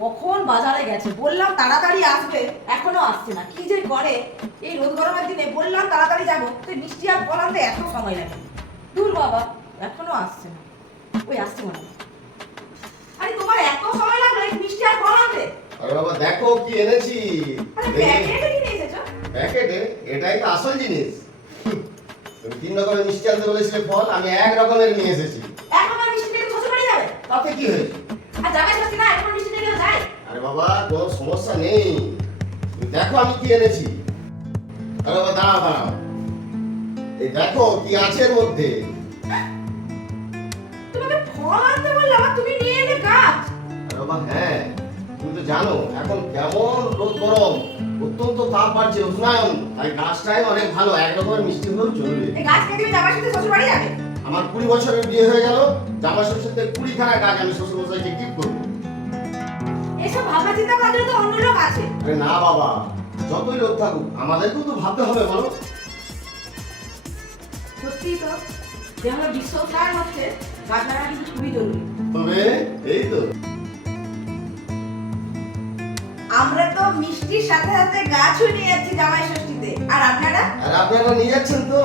কখন বাজারে গেছে? বললাম তাড়াতাড়ি আসবে। এখনও আসছে না। কি যে করে? এই রোদ গরমের দিনে বললাম তাড়াতাড়ি যাব। তুই মিষ্টি আর আনতে এত সময় লাগে। দূর বাবা এখনও আসছে না। ওই আসছে মনে আরে তোমার এত সময় লাগল এই মিষ্টি আর আনতে? আরে বাবা দেখো কি এনেছি। প্যাকেটে কি এসেছ? প্যাকেটে? এটাই তো আসল জিনিস। তুমি তিন রকমের মিষ্টি আনতে বলেছিলে ফল আমি এক রকমের নিয়ে এসেছি। এখন আর মিষ্টি নিয়ে শ্বশুর বাড়ি যাবে। তাতে কি হয়েছে? বাবা কোনো সমস্যা নেই। দেখো আমি কি এনেছি। আরে বাবা দাঁড়াও দাঁড়াও। এই দেখো কি আছে এর মধ্যে। তোমাকে ফল আনতে বললাম তুমি নিয়ে এলে গাছ আরে বাবা হ্যাঁ তুমি তো জানো এখন কেমন রোদ গরম। অত্যন্ত তাপ বাড়ছে উষ্ণায়ন তাই গাছটাই অনেক ভালো এক রকমের মিষ্টি হলেও চলবে। এই গাছ কেটে সাথে শ্বশুর বাড়ি যাবে? আমার কুড়ি বছরের বিয়ে হয়ে গেল জামা ষষ্ঠীর থেকে কুড়িখানা গাছ আমি শ্বশুর মশাইকে গিফট করব। তো অন্য লোক আছে আরে না বাবা যতই লোক থাকুক আমাদেরকেও তো ভাবতে হবে বলো। সত্যি তো যে আমরা বিশ্ব হচ্ছে কিন্তু খুবই জরুরি। তবে এই তো। আমরা তো মিষ্টির সাথে সাথে গাছও নিয়ে যাচ্ছি জামাই ষষ্ঠীতে। আর আপনারা? আর আপনারা নিয়ে যাচ্ছেন তো?